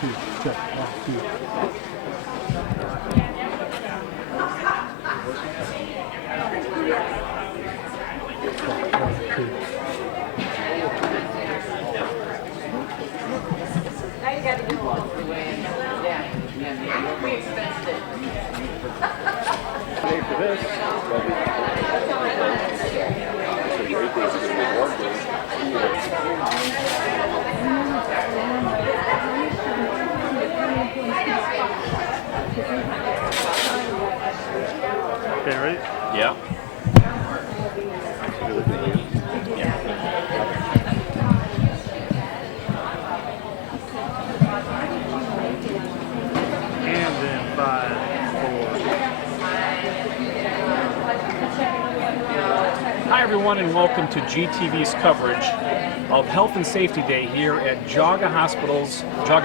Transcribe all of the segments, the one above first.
two, check, 1, 2. Check, 1, 2. Now you got to go all the way. Yeah. We expensed it. Pay for this. Okay, ready? Yeah. And then 5, 4. Hi everyone and welcome to GTV's coverage of Health and Safety Day here at Jaga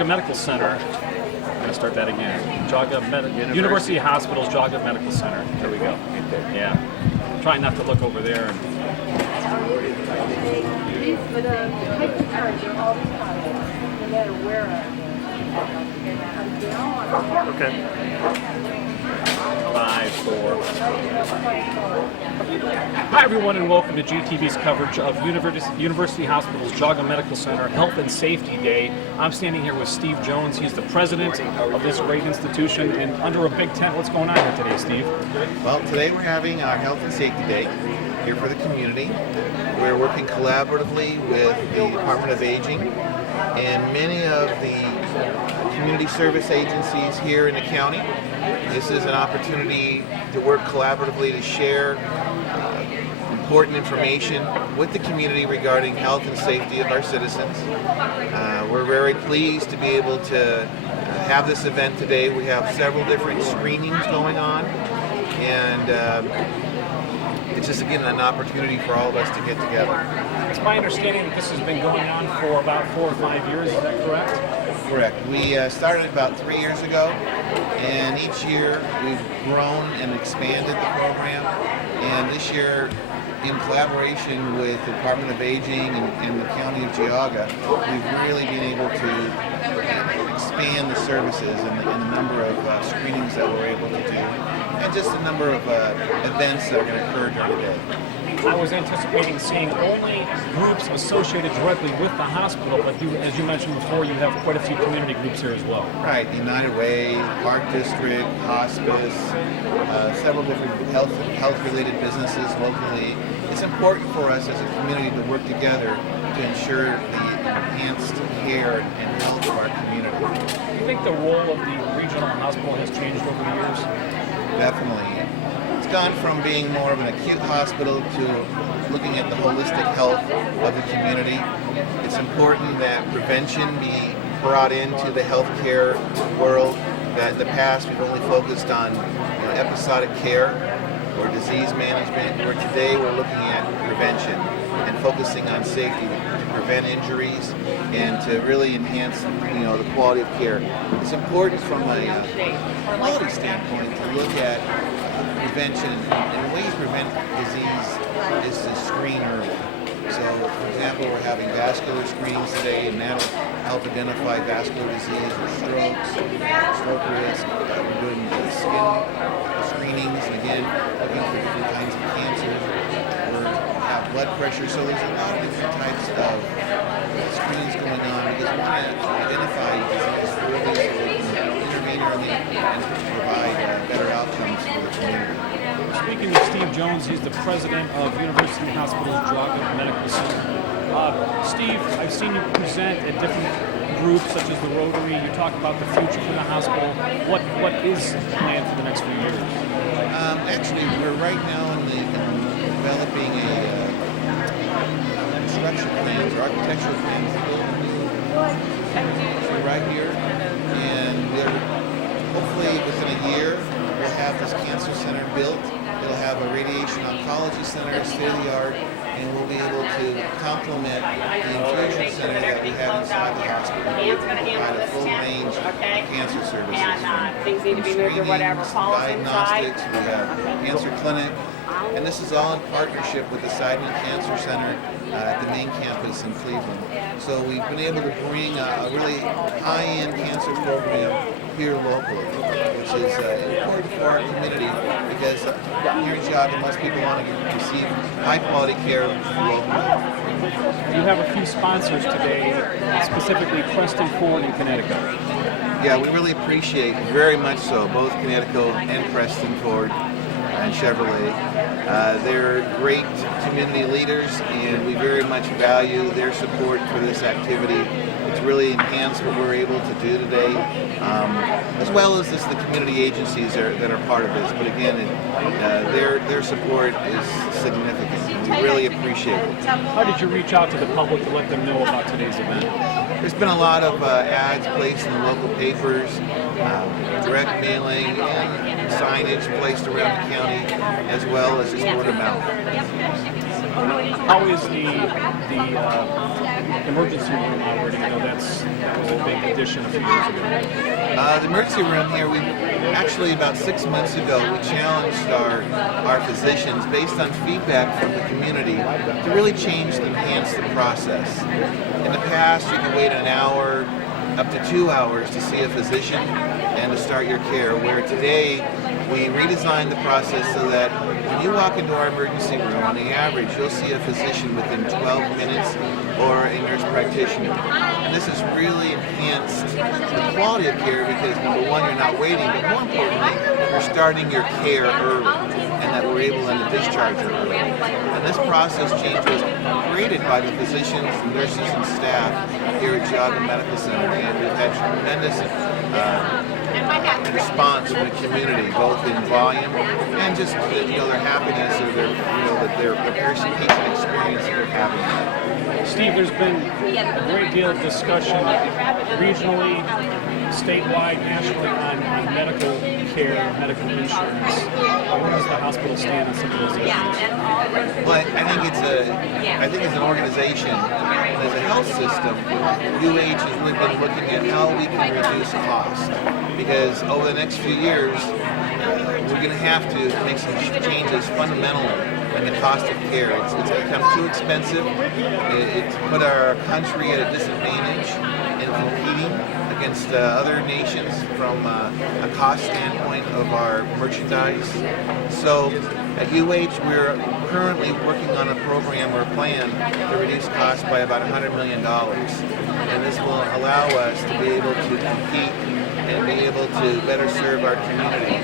Medical Center. I'm going to start that again. University Hospital's Jaga Medical Center. There we go. Yeah. Trying not to look over there. And Okay. 5, 4. Hi everyone and welcome to GTV's coverage of University Hospital's Jaga Medical Center Health and Safety Day. I'm standing here with Steve Jones. He's the president of this great institution and under a big tent. What's going on here today, Steve? Well, today we're having our Health and Safety Day here for the community. We're working collaboratively with the Department of Aging and many of the community service agencies here in the county. This is an opportunity to work collaboratively to share important information with the community regarding health and safety of our citizens. We're very pleased to be able to have this event today. We have several different screenings going on, and it's just, again, an opportunity for all of us to get together. It's my understanding that this has been going on for about 4 or 5 years. Is that correct? Correct. We started about 3 years ago, and each year we've grown and expanded the program. And this year, in collaboration with the Department of Aging and the County of Geauga, we've really been able to expand the services and the number of screenings that we're able to do, and just the number of events that are going to occur during the day. I was anticipating seeing only groups associated directly with the hospital, but as you mentioned before, you have quite a few community groups here as well. Right, United Way, Park District, Hospice, several different health-related businesses locally. It's important for us as a community to work together to ensure the enhanced care and health of our community. Do you think the role of the regional hospital has changed over the years? Definitely. It's gone from being more of an acute hospital to looking at the holistic health of the community. It's important that prevention be brought into the healthcare world. That in the past we've only focused on episodic care or disease management, where today we're looking at prevention and focusing on safety to prevent injuries and to really enhance the quality of care. It's important from a quality standpoint to look at prevention, and the way you prevent disease is to screen early. So, for example, we're having vascular screenings today, and that'll help identify vascular disease or stroke risk. We're doing skin screenings, and again, looking for different kinds of cancers. We have blood pressure, so there's a lot of different types of screenings going on because we want to identify disease early so we can intervene early and provide better outcomes for the community. Speaking with Steve Jones, he's the president of University Hospital's Jaga Medical Center. Steve, I've seen you present at different groups such as the Rotary. You talk about the future for the hospital. What is planned for the next few years? Actually, we're right now in developing a construction plans or architectural plans to build a new right here, and hopefully within a year we'll have this cancer center built. It'll have a radiation oncology center, state-of-the-art, and we'll be able to complement the infusion center that we have inside the hospital. We'll provide a full range of cancer services. And things need to be moved or whatever. Follow us inside. Diagnostics, we have cancer clinic, And this is all in partnership with the Seidman Cancer Center at the main campus in Cleveland. So we've been able to bring a really high-end cancer program here locally, which is important for our community because here in Geauga, most people want to receive high-quality care locally. You have a few sponsors today, specifically Preston Ford in Connecticut. Yeah, we really appreciate, very much so, both Connecticut and Preston Ford and Chevrolet. They're great community leaders, and we very much value their support for this activity. It's really enhanced what we're able to do today, as well as just the community agencies that are part of this. But again, their support is significant. We really appreciate it. How did you reach out to the public to let them know about today's event? There's been a lot of ads placed in the local papers, direct mailing, and signage placed around the county, as well as just word of mouth. How is the emergency room operating? I know that was a big addition a few years ago. The emergency room here, we actually about 6 months ago, we challenged our physicians based on feedback from the community to really change and enhance the process. In the past, you could wait an hour, up to 2 hours to see a physician and to start your care, where today we redesigned the process so that when you walk into our emergency room, on the average, you'll see a physician within 12 minutes or a nurse practitioner. And this has really enhanced the quality of care because, number one, you're not waiting, but more importantly, you're starting your care early, and that we're able to discharge early. And this process change was created by the physicians, nurses, and staff here at Geauga Medical Center, and we've had tremendous response from the community, both in volume and just their happiness or their patient experience that they're having. Steve, there's been a great deal of discussion regionally, statewide, nationally on medical care, medical insurance. Where does the hospital stand on some of those issues? Well, I think as an organization, as a health system, UH has really been looking at how we can reduce cost. Because over the next few years, we're going to have to make some changes fundamentally in the cost of care. It's become too expensive. It's put our country at a disadvantage in competing against other nations from a cost standpoint of our merchandise. So at UH, we're currently working on a program or a plan to reduce costs by about $100 million. And this will allow us to be able to compete and be able to better serve our community.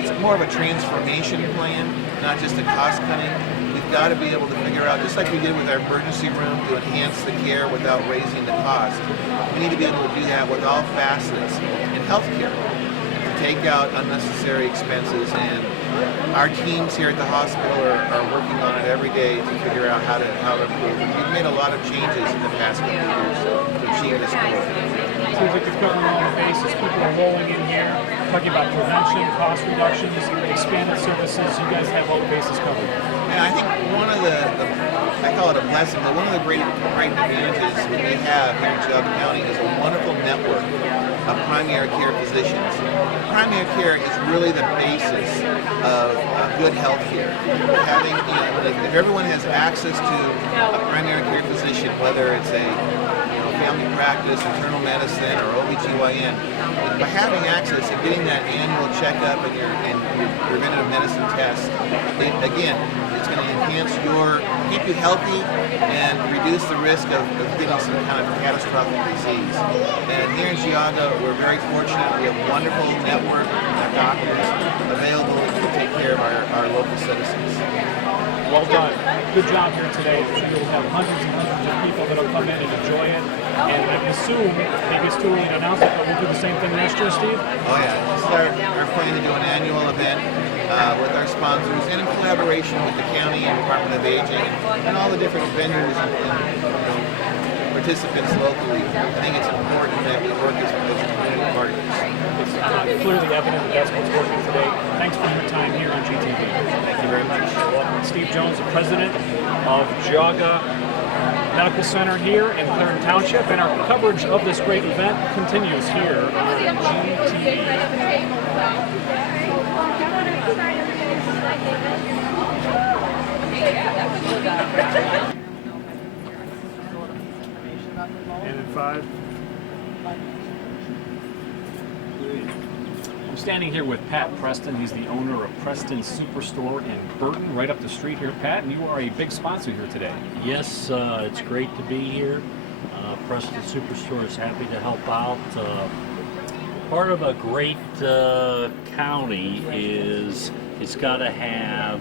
It's more of a transformation plan, not just a cost cutting. We've got to be able to figure out, just like we did with our emergency room, to enhance the care without raising the cost. We need to be able to do that with all facets in healthcare, to take out unnecessary expenses. And our teams here at the hospital are working on it every day to figure out how to improve. We've made a lot of changes in the past couple of years to achieve this goal. Seems like you're covering all the bases. People are rolling in here, talking about prevention, cost reductions, expanded services. You guys have all the bases covered. And I think one of I call it a blessing, but one of the great advantages that we have here in Geauga County is a wonderful network of primary care physicians. Primary care is really the basis of good health care. Having, if everyone has access to a primary care physician, whether it's a family practice, internal medicine, or OBGYN, by having access and getting that annual checkup and your preventative medicine test, it's going to keep you healthy and reduce the risk of getting some kind of catastrophic disease. And here in Geauga, we're very fortunate. We have a wonderful network of doctors available to take care of our local citizens. Well done. Good job here today. I'm sure you'll have hundreds and hundreds of people that will come in and enjoy it. And I assume, maybe it's too early to announce it, but we'll do the same thing next year, Steve? Oh yeah, this is our plan to do an annual event with our sponsors and in collaboration with the county and Department of Aging and all the different vendors and participants locally. I think it's important that we work as community partners. It's clearly evident that that's what's working today. Thanks for your time here on GTV. Thank you very much. Welcome, Steve Jones, the president of Geauga Medical Center here in Clarendon Township, and our coverage of this great event continues here on GTV. And in 5. I'm standing here with Pat Preston. He's the owner of Preston Superstore in Burton, right up the street here. Pat, and you are a big sponsor here today. Yes, it's great to be here. Preston Superstore is happy to help out. Part of a great county is it's got to have,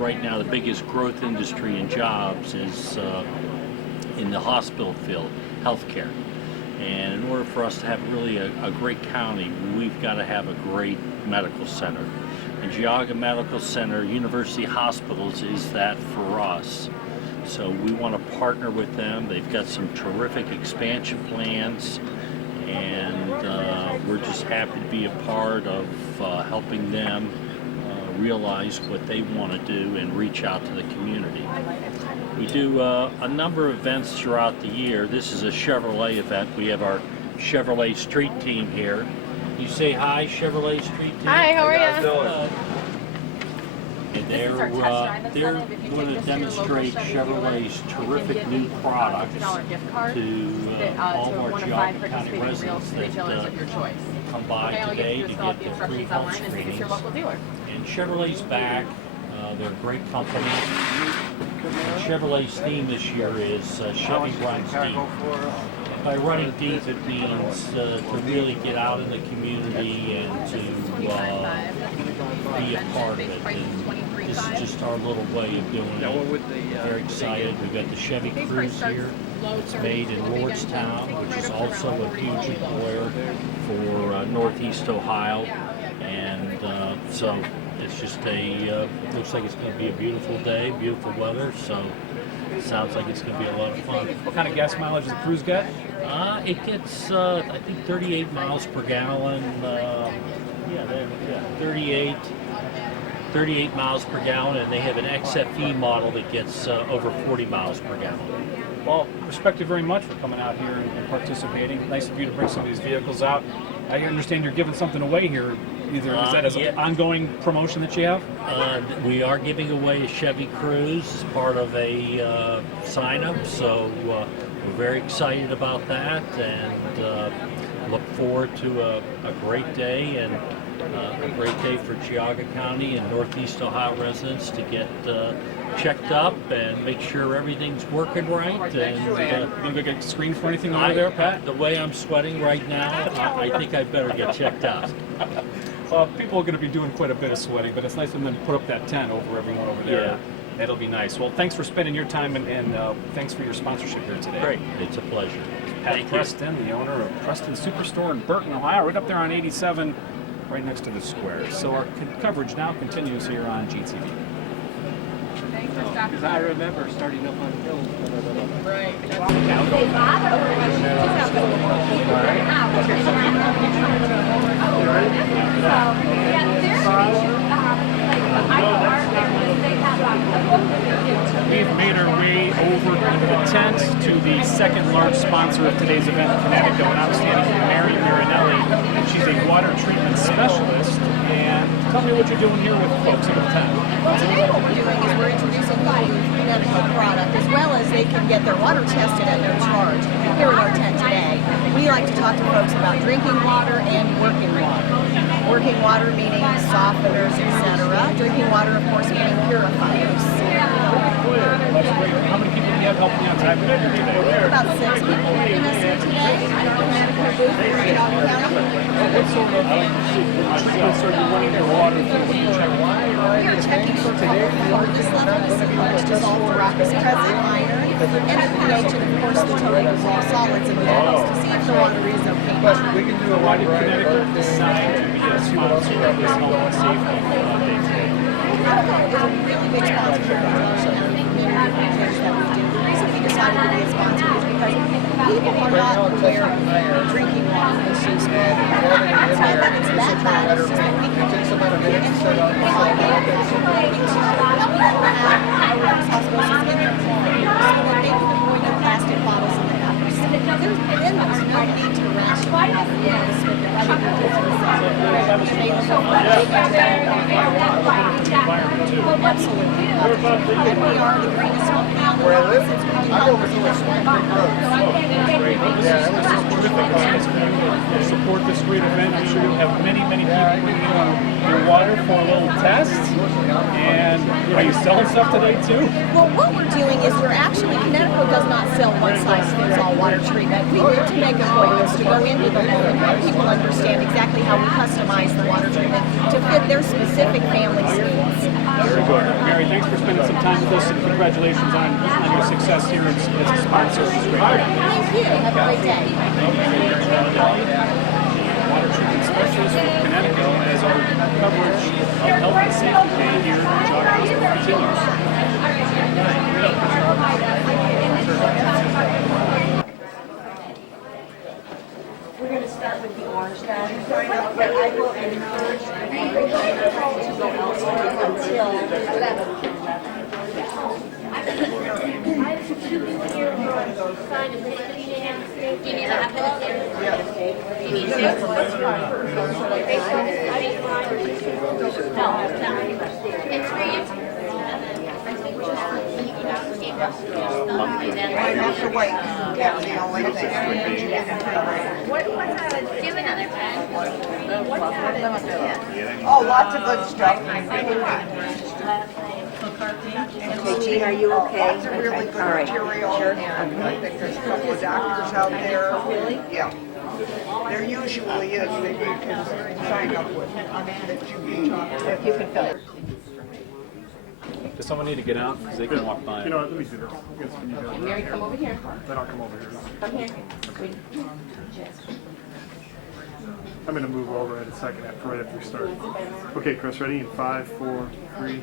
right now the biggest growth industry in jobs is in the hospital field, healthcare. And in order for us to have really a great county, we've got to have a great medical center. And Geauga Medical Center, University Hospitals is that for us. So we want to partner with them. They've got some terrific expansion plans, and we're just happy to be a part of helping them realize what they want to do and reach out to the community. We do a number of events throughout the year. This is a Chevrolet event. We have our Chevrolet Street Team here. You say hi, Chevrolet Street Team. Hi, how are you? And they're going to demonstrate Chevrolet's terrific new products to all of our Geauga County residents that come by today to get the free health screenings. And Chevrolet's back. They're a great company. Chevrolet's theme this year is Chevy Runs Deep. By running deep, it means to really get out in the community and to be a part of it. And this is just our little way of doing it. Very excited. We've got the Chevy Cruise here. It's made in Lordstown, which is also a huge employer for Northeast Ohio. And so it's just looks like it's going to be a beautiful day, beautiful weather. So it sounds like it's going to be a lot of fun. What kind of gas mileage does the Cruise get? It gets, I think, 38 miles per gallon. 38 miles per gallon, and they have an XFE model that gets over 40 miles per gallon. Well, respect you very much for coming out here and participating. Nice of you to bring some of these vehicles out. I understand you're giving something away here. Is that as an ongoing promotion that you have? We are giving away a Chevy Cruise as part of a sign-up, so we're very excited about that, and look forward to a great day and a great day for Geauga County and Northeast Ohio residents to get checked up and make sure everything's working right. And you going to get screened for anything over there, Pat? The way I'm sweating right now, I think I better get checked out. People are going to be doing quite a bit of sweating, but it's nice of them to put up that tent over everyone over there. Yeah. That'll be nice. Well, thanks for spending your time, and thanks for your sponsorship here today. Great. It's a pleasure. Pat Preston, the owner of Preston Superstore in Burton, Ohio, right up there on 87, right next to the square. So our coverage now continues here on GTV. Because I remember starting up on Hill. Right. We've made our way over into the tent to the second large sponsor of today's event in Connecticut, and I'm standing with Mary Marinelli, and she's a water treatment specialist. And tell me what you're doing here with folks in the tent. Well, today what we're doing is we're introducing people to the medical product, as well as they can get their water tested at no charge here at our tent today. We like to talk to folks about drinking water and working water. Working water meaning softeners, etc. Drinking water, of course, meaning purifiers. That's great. How many people do you have helping out today? About 6 people working us here today at our medical booth here in Geauga County. What sort of treatments are you running your water through when you check? We're checking for hardness levels, which dissolved rock is present, iron, and the pH, and of course the total raw solids in the metals to see if the water is okay. So why did Connecticut decide to be a sponsor of this health and safety day today? Hodown is a really big sponsor for Geauga and many different things that we do. The reason we decided to be a sponsor is because people are not aware of drinking water issues. It's not that it's that bad, it's just that we can take some out of it and provide that osmosis in their water so that they can avoid the plastic bottles in the house. Then there's no need to ration water to spend the other ridiculous available. too. Absolutely. And we are the greenest company on the road since we do help with this one. Great. This is terrific. It's nice for you to support this great event. I'm sure you'll have many people bringing in your water for a little test. And are you selling stuff today too? Well, what we're doing is Connecticut does not sell one-size-fits-all water treatment. We need to make appointments to go into the home and help people understand exactly how we customize the water treatment to fit their specific family's needs. Very good. Mary, thanks for spending some time with us, and congratulations on your success here as a sponsor. It's great. Thank you. Have a great day. Water treatment specialist from Connecticut as our coverage of health and safety day here at Jog Hospital continues. We're going to start with the orange then, but I will encourage everybody to go elsewhere until I have to wait. That's the only thing. Give another pen. Oh, lots of good stuff. Gene, are you okay? Lots of really good material. Sure. I think there's a couple of doctors out there. Really? Yeah. There usually is that you can sign up with, that you can talk to. You can fill it. Does someone need to get out? Because they can walk by. You know what, let me do this. You guys can do that. Mary, come over here. Then I'll come over here. Come here. I'm going to move over in a second right after we start. Okay, Chris, ready? In 5, 4, 3.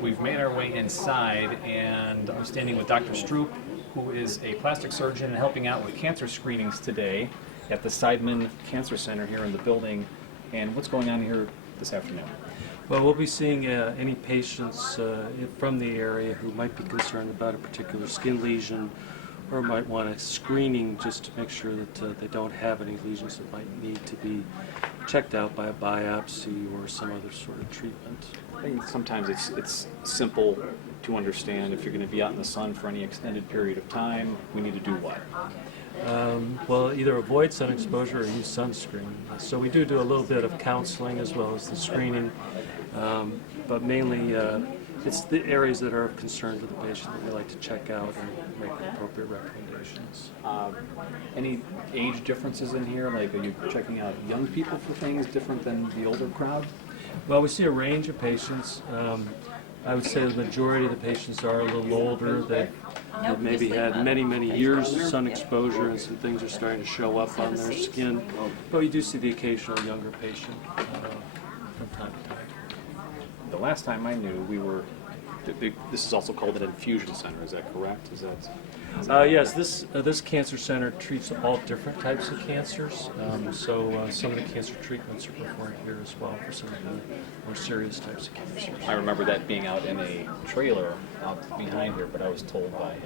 We've made our way inside, and I'm standing with Dr. Stroop, who is a plastic surgeon and helping out with cancer screenings today at the Seidman Cancer Center here in the building. And what's going on here this afternoon? Well, we'll be seeing any patients from the area who might be concerned about a particular skin lesion or might want a screening just to make sure that they don't have any lesions that might need to be checked out by a biopsy or some other sort of treatment. I think sometimes it's simple to understand if you're going to be out in the sun for any extended period of time, we need to do what? Well, either avoid sun exposure or use sunscreen. So we do a little bit of counseling as well as the screening, but mainly it's the areas that are of concern to the patient that we like to check out and make appropriate recommendations. Any age differences in here? Like, are you checking out young people for things different than the older crowd? Well, we see a range of patients. I would say the majority of the patients are a little older. They've maybe had many years of sun exposure and some things are starting to show up on their skin. But we do see the occasional younger patient from time to time. The last time I knew, this is also called an infusion center, is that correct? Yes, this cancer center treats all different types of cancers. So some of the cancer treatments are performed here as well for some of the more serious types of cancers. I remember that being out in a trailer out behind here, but I was told by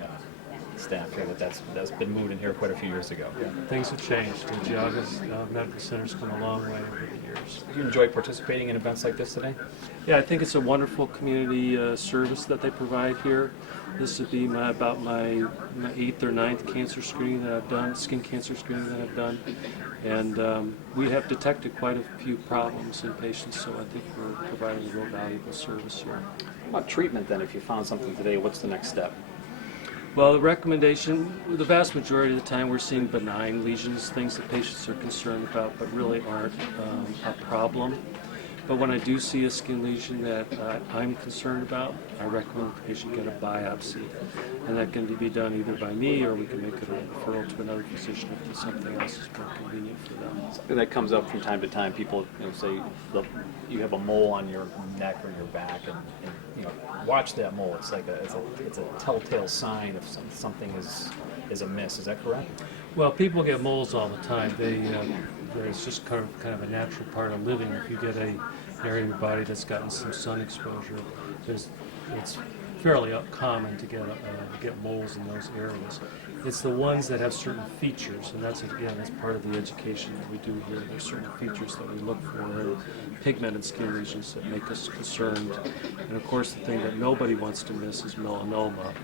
staff here that that's been moved in here quite a few years ago. Yeah, things have changed. Geauga's medical center's come a long way over the years. Do you enjoy participating in events like this today? Yeah, I think it's a wonderful community service that they provide here. This would be about my 8th or 9th cancer screening that I've done, skin cancer screening that I've done. And we have detected quite a few problems in patients, so I think we're providing a real valuable service here. What about treatment then? If you found something today, what's the next step? Well, the recommendation, the vast majority of the time we're seeing benign lesions, things that patients are concerned about but really aren't a problem. But when I do see a skin lesion that I'm concerned about, I recommend the patient get a biopsy. And that can be done either by me or we can make a referral to another physician if something else is more convenient for them. Something that comes up from time to time, people say, look, you have a mole on your neck or your back, and watch that mole. It's like it's a telltale sign if something is amiss. Is that correct? Well, people get moles all the time. It's just kind of a natural part of living. If you get an area of your body that's gotten some sun exposure, it's fairly common to get moles in those areas. It's the ones that have certain features, and that's part of the education that we do here. There's certain features that we look for in pigmented skin lesions that make us concerned. And of course, the thing that nobody wants to miss is melanoma.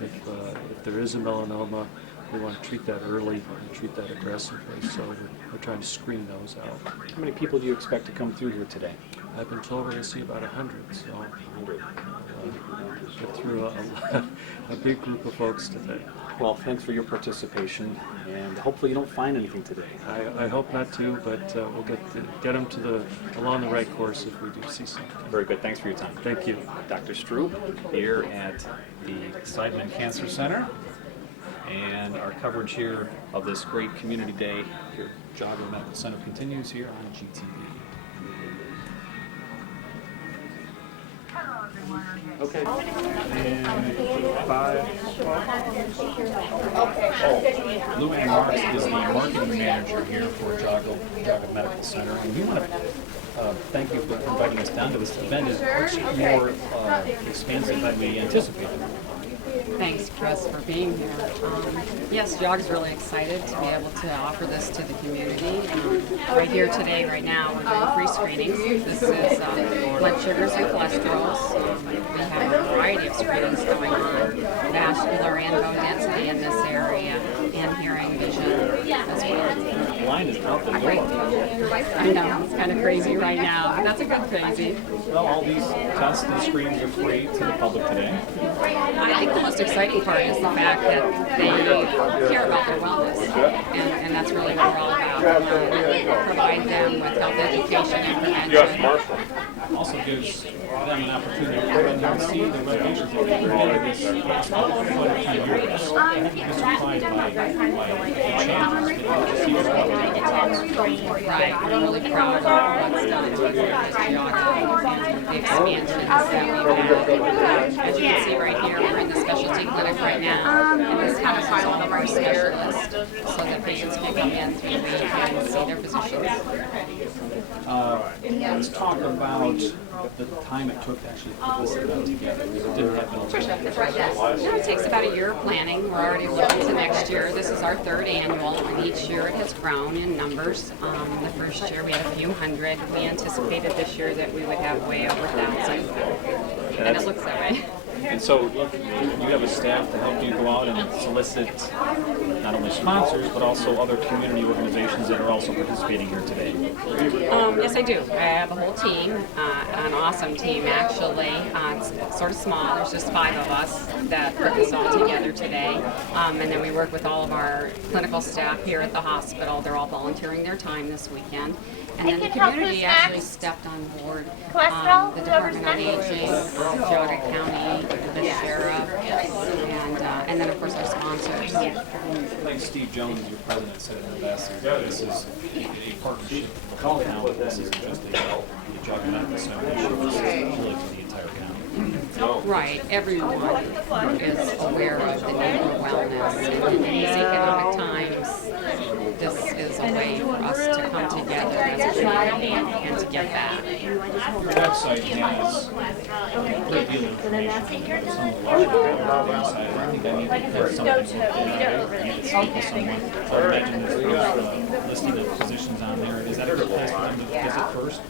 If there is a melanoma, we want to treat that early and treat that aggressively. So we're trying to screen those out. How many people do you expect to come through here today? I've been told we're going to see about 100, so get through a big group of folks today. Well, thanks for your participation, and hopefully you don't find anything today. I hope not to, but we'll get them along the right course if we do see something. Very good. Thanks for your time. Thank you. Dr. Stroop here at the Seidman Cancer Center, and our coverage here of this great community day here at Jogga Medical Center continues here on GTV. Okay. And 5. Lou Ann Marks is the marketing manager here for Jogga Medical Center, and we want to thank you for inviting us down to this event. It's much more expansive than we anticipated. Thanks, Chris, for being here. Yes, Jog's really excited to be able to offer this to the community. Right here today, right now, we're doing free screenings. This is blood sugars and cholesterols. We have a variety of screenings going on, vascular and bone density in this area, and hearing vision as well. The line is out the door. I know, it's kind of crazy right now, but that's a good crazy. Well, all these tests and screenings are free to the public today. I think the most exciting part is the fact that they care about their wellness, and that's really what we're all about. Provide them with health education and prevention. Also gives them an opportunity to come in and see the locations that they've been this hospital for quite a few years. I think you'll be surprised by the changes that you see as well. Right, we're really proud of what's done with this geography and the expansions that we've had. As you can see right here, we're in the specialty clinic right now, and this house is all of our specialists, so that patients can come in through the week and see their physicians. Let's talk about the time it took to actually put this event together. It didn't happen overnight. It takes about a year of planning. We're already looking to next year. This is our third annual, and each year it has grown in numbers. The first year we had a few hundred. We anticipated this year that we would have way over 1,000, and it looks that way. And so you have a staff to help you go out and solicit not only sponsors, but also other community organizations that are also participating here today. Yes, I do. I have a whole team, an awesome team actually. It's sort of small. There's just 5 of us that put this all together today. And then we work with all of our clinical staff here at the hospital. They're all volunteering their time this weekend. And then the community actually stepped on board. The Department of Aging, Jogga County, the sheriff, and then of course our sponsors. Like Steve Jones, your president, said in the last year, this is a partnership with the county. This isn't just a Jogga Medical Center issue. This is really for the entire county. Right, everyone is aware of the need for wellness. And in these economic times, this is a way for us to come together as a community and to give back. Your website has a great deal of information. Some of the larger website. I think I need to put something with that. You need to speak with someone. I imagine there's a listing of positions on there. Is that a good place for them to visit first?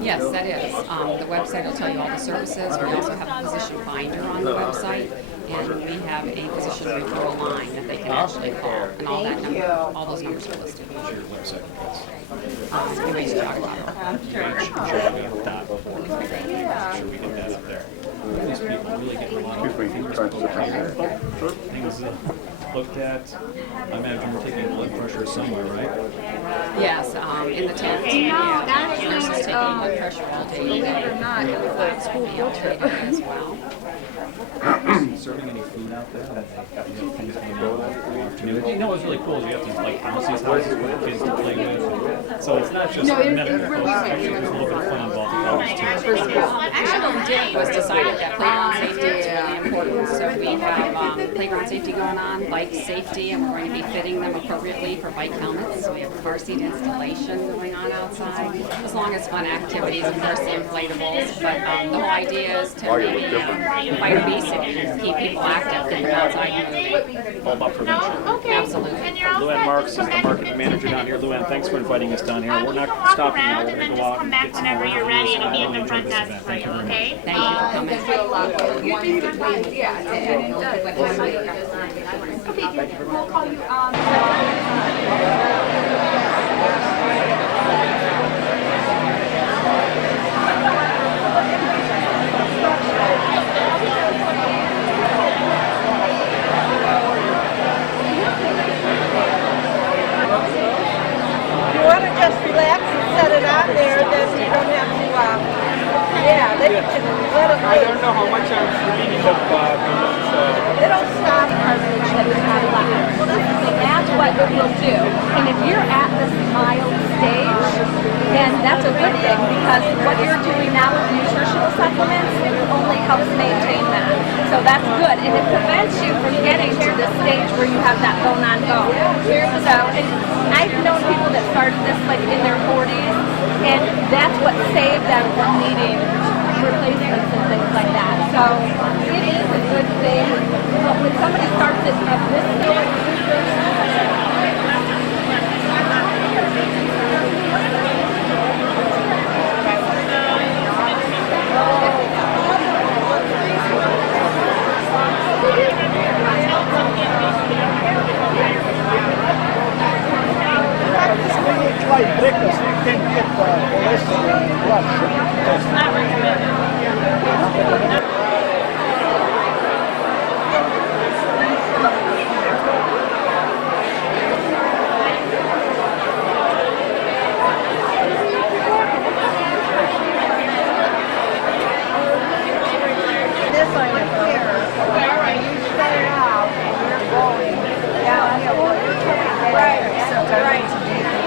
Yes, that is. The website will tell you all the services. We also have a physician finder on the website, and we have a physician referral line that they can actually call, and all those numbers are listed. What's your website address? UHJogga.org. Jogga.org. Sure we get that up there. These people really get a lot of fingers here. Things looked at. I imagine we're taking blood pressure somewhere, right? Yes, in the tent. Yeah, nurses taking blood pressure all day. They're not school field trip as well. Serving any food out there? That you have things going on after community. You know what's really cool is you have these like bouncy houses for the kids to play with. So it's not just medical folks, actually there's a little bit of fun involved with others too. Actually, it was decided that playground safety is really important. So we have playground safety going on, bike safety, and we're going to be fitting them appropriately for bike helmets. So we have a car seat installation going on outside, as long as fun activities, of course, the inflatables. But the whole idea is to maybe fight obesity, keep people active, getting outside and moving. All about prevention. Absolutely. Luann Marks is the marketing manager down here. Luann, thanks for inviting us down here. We're not stopping now. We're going to go out and get some more reviews. I really enjoyed this event. Thank you very much. Thank you for coming. We'll call you. You want to just relax and set it on there, then you don't have to, yeah, then you can let it I loose. don't know how much I'm reading of It'll stop. Cartilage that we have left. Well, that's what it will do. And if you're at this mild stage, then that's a good thing because what you're doing now with nutritional supplements only helps maintain that. So that's good. And it prevents you from getting to the stage where you have that bone on bone. So, and I've known people that started this like in their 40s, and that's what saved them from needing replacements and things like that. So it is a good thing. But when somebody starts it at this stage, like liquor, so you can't get cholesterol and blood sugar. It's not recommended. This on your hair, you start out and you're going downhill. Well, you're coming right.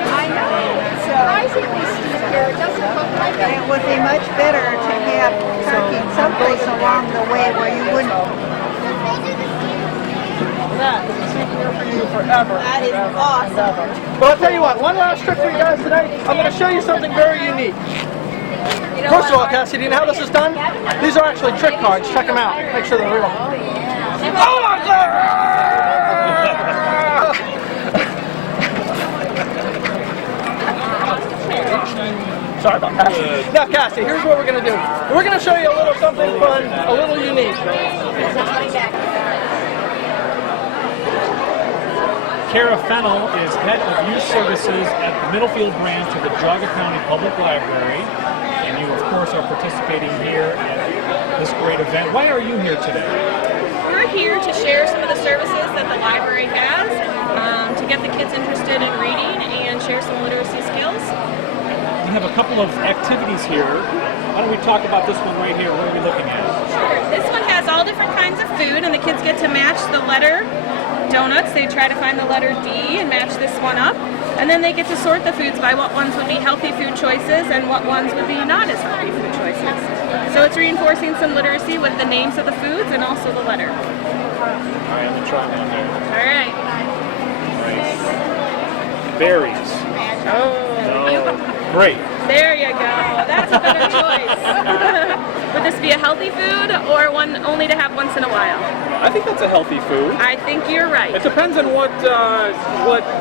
I know. Surprisingly steep here. It doesn't look like it. It would be much better to have parking someplace along the way where you wouldn't. That is here for you forever. That is awesome. Well, I'll tell you what, one last trick for you guys today. I'm going to show you something very unique. First of all, Cassie, do you know how this is done? These are actually trick cards. Check them out. Make sure they're real. Oh my God! Sorry about that. Now, Cassie, here's what we're going to do. We're going to show you a little something fun, a little unique. Kara Fennell is head of youth services at the Middlefield branch of the Geauga County Public Library. And you, of course, are participating here at this great event. Why are you here today? We're here to share some of the services that the library has, to get the kids interested in reading and share some literacy skills. We have a couple of activities here. Why don't we talk about this one right here? What are we looking at? Sure. This one has all different kinds of food, and the kids get to match the letter donuts. They try to find the letter D and match this one up. And then they get to sort the foods by what ones would be healthy food choices and what ones would be not as healthy food choices. So it's reinforcing some literacy with the names of the foods and also the letter. All right, I'm going to try one there. All right. Berries. Oh. Great. There you go. That's a better choice. Would this be a healthy food or one only to have once in a while? I think that's a healthy food. I think you're right. It depends on what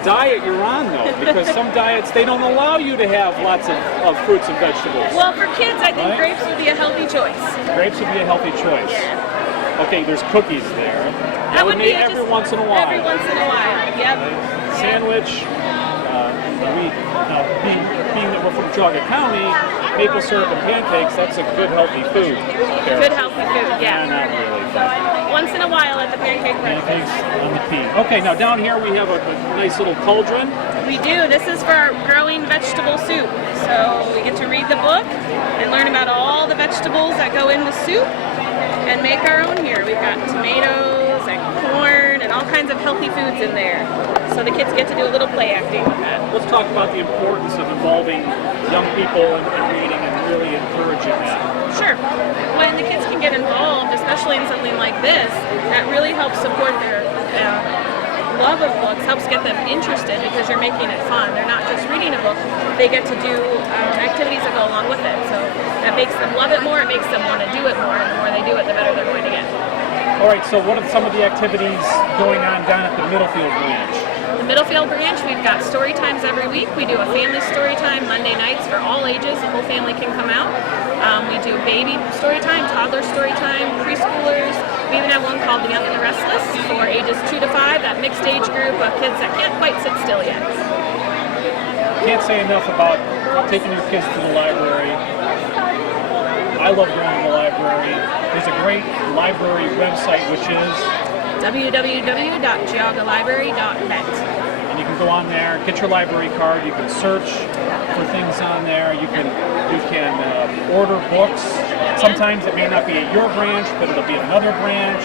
diet you're on, though, because some diets, they don't allow you to have lots of fruits and vegetables. Well, for kids, I think grapes would be a healthy choice. Grapes would be a healthy choice. Yeah. Okay, there's cookies there. That would be every once in a while. Every once in a while, yep. Sandwich. Being that we're from Geauga County, maple syrup and pancakes, that's a good healthy food. Good healthy food, yeah. Not really. Once in a while at the pancake breakfast. Pancakes on the P. Okay, now down here we have a nice little cauldron. We do. This is for our growing vegetable soup. So we get to read the book and learn about all the vegetables that go in the soup and make our own here. We've got tomatoes and corn and all kinds of healthy foods in there. So the kids get to do a little play acting with that. Let's talk about the importance of involving young people in reading and really encouraging that. Sure. When the kids can get involved, especially in something like this, that really helps support their love of books, helps get them interested because you're making it fun. They're not just reading a book, they get to do activities that go along with it. So that makes them love it more, it makes them want to do it more, and the more they do it, the better they're going to get. All right, so what are some of the activities going on down at the Middlefield branch? The Middlefield branch, we've got story times every week. We do a family story time Monday nights for all ages. The whole family can come out. We do baby story time, toddler story time, preschoolers. We even have one called The Young and the Restless for ages 2 to 5, that mixed age group of kids that can't quite sit still yet. Can't say enough about taking your kids to the library. I love going to the library. There's a great library website, which is www.geogalibrary.net. And you can go on there, get your library card. You can search for things on there. You can order books. Sometimes it may not be at your branch, but it'll be at another branch.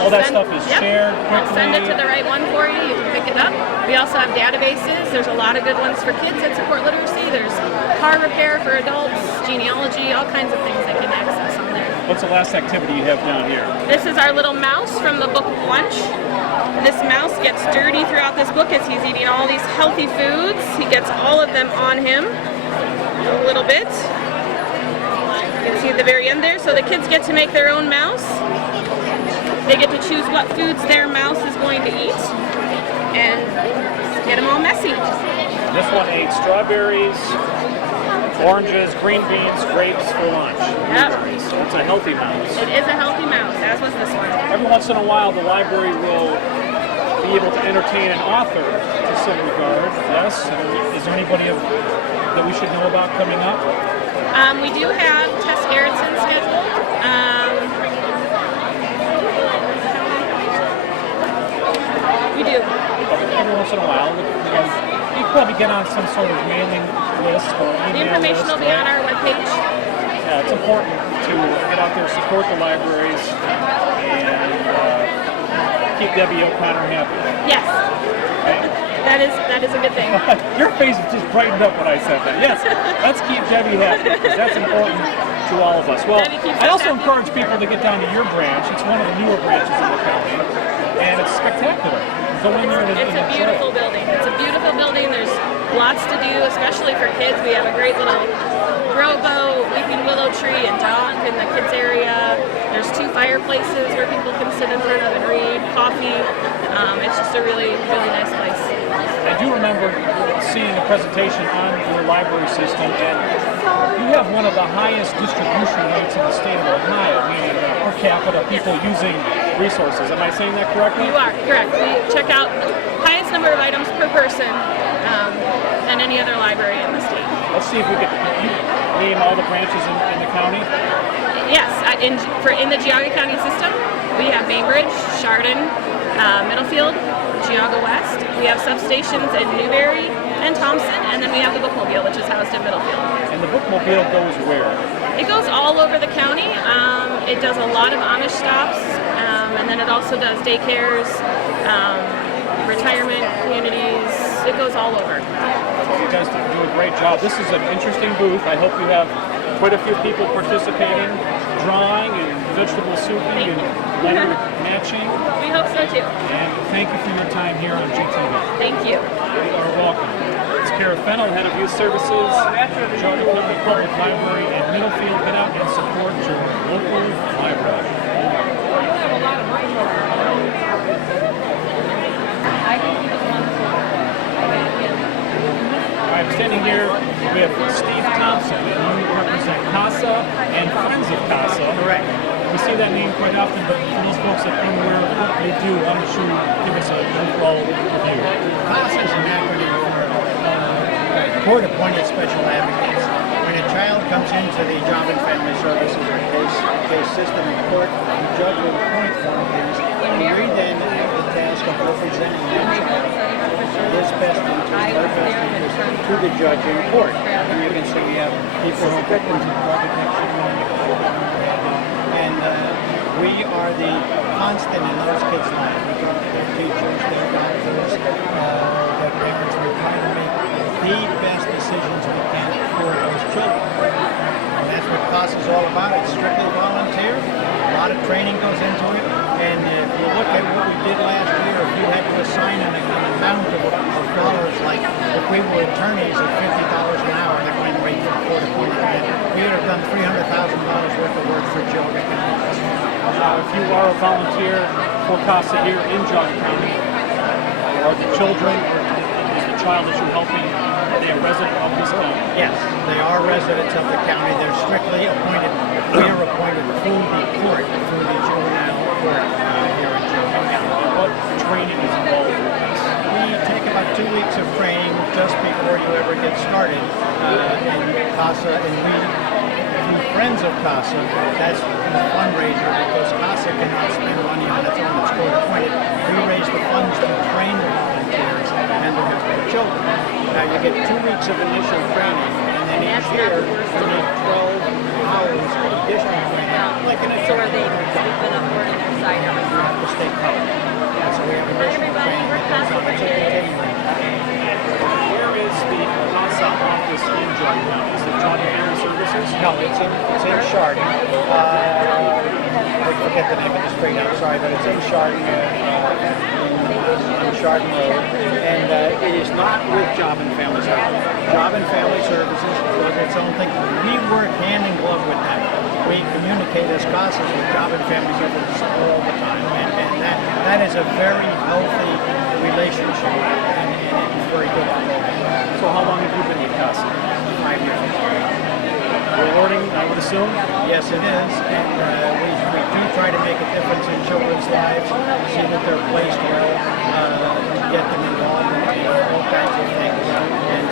All that stuff is shared quickly. I'll send it to the right one for you. You can pick it up. We also have databases. There's a lot of good ones for kids that support literacy. There's car repair for adults, genealogy, all kinds of things they can access on there. What's the last activity you have down here? This is our little mouse from the book Lunch. This mouse gets dirty throughout this book as he's eating all these healthy foods. He gets all of them on him a little bit. You can see at the very end there. So the kids get to make their own mouse. They get to choose what foods their mouse is going to eat and get them all messy. This one ate strawberries, oranges, green beans, grapes for lunch. Yep. It's a healthy mouse. It is a healthy mouse, as was this one. Every once in a while, the library will be able to entertain an author to some regard. Yes? Is there anybody that we should know about coming up? We do have Tess Gerritsen scheduled. We do. Every once in a while, you probably get on some sort of mailing list or email The information list, will be on our webpage. Yeah, it's important to get out there, support the libraries, and keep Debbie O'Connor happy. Yes. Okay? That is a good thing. Your face just brightened up when I said that. Yes, let's keep Debbie happy, because that's important to all of us. Well, I also encourage people to get down to your branch. It's one of the newer branches in the county, and it's spectacular. Go in there and It's a beautiful building. It's a beautiful building. There's lots to do, especially for kids. We have a great little rowboat, weeping willow tree, and dock in the kids area. There's 2 fireplaces where people can sit in front of and read, coffee. It's just a really, really nice place. I do remember seeing a presentation on your library system, and you have one of the highest distribution rates in the state of Ohio, meaning per capita people using resources. Am I saying that correctly? You are, correct. We check out the highest number of items per person than any other library in the state. Let's see if we can name all the branches in the county. Yes, in the Geauga County system, we have Bainbridge, Chardon, Middlefield, Geauga West. We have substations in Newberry and Thompson, and then we have the Bookmobile, which is housed in Middlefield. And the Bookmobile goes where? It goes all over the county. It does a lot of Amish stops, and then it also does daycares, retirement communities. It goes all over. You guys do a great job. This is an interesting booth. I hope you have quite a few people participating, drawing and vegetable souping and letter matching. We hope so too. And thank you for your time here on GTV. Thank you. You are welcome. It's Kara Fennell, Head of Youth Services, Geauga Public Library in Middlefield. Get out and support your local library. I'm standing here with Steve Thompson, and you represent CASA and Friends of CASA. Correct. We see that name quite often, but for those folks that aren't aware of what they do, why don't you give us an overall review? CASA is an acronym for Court-Appointed Special Advocates. When a child comes into the Job and Family Services or case system in court, the judge will appoint one of these, and we then have the task of representing that child, his best interest, their best interest, to the judge in court. And you can see we have people who are victims of drug addiction, and we are the constant in those kids' lives. We talk to their teachers, their doctors, their parents. We're trying to make the best decisions we can for those children. And that's what CASA is all about. It's strictly volunteer. A lot of training goes into it. And if you look at what we did last year, if you had to assign an amount of dollars, like if we were attorneys at $50 an hour, the going rate from court to court, we would have done $300,000 worth of work for Geauga County. If you are a volunteer for CASA here in Geauga County, are the children, is the child that you're helping, are they a resident of this county? Yes, they are residents of the county. They're strictly appointed. We are appointed through the court, through the juvenile court here in Geauga County. What training is involved with this? We take about 2 weeks of training just before you ever get started in CASA, and we, through Friends of CASA, that's the fundraiser, because CASA cannot spend money on its own. It's court appointed. We raise the funds to train the volunteers and the children. Now you get 2 weeks of initial training, and then each year you need 12 hours of additional training. Like an So are they sleeping up or in their side? you have to stay covered. And so we have additional training that goes on. It's a continuing. Where is the CASA office in Geauga County? Is it Geauga Family Services? No, it's in Chardon. I forget the name of the street, I'm sorry, but it's in Chardon, on Chardon Road. And it is not with Job and Family Services. Job and Family Services does its own thing. We work hand in glove with them. We communicate as CASAs with Job and Family Services all the time. And that is a very healthy relationship, and it's very good on both. So how long have you been with CASA? 5 years. Rewarding, I would assume? Yes, it is, and we do try to make a difference in children's lives, see that they're placed well, get them involved in all kinds of things. And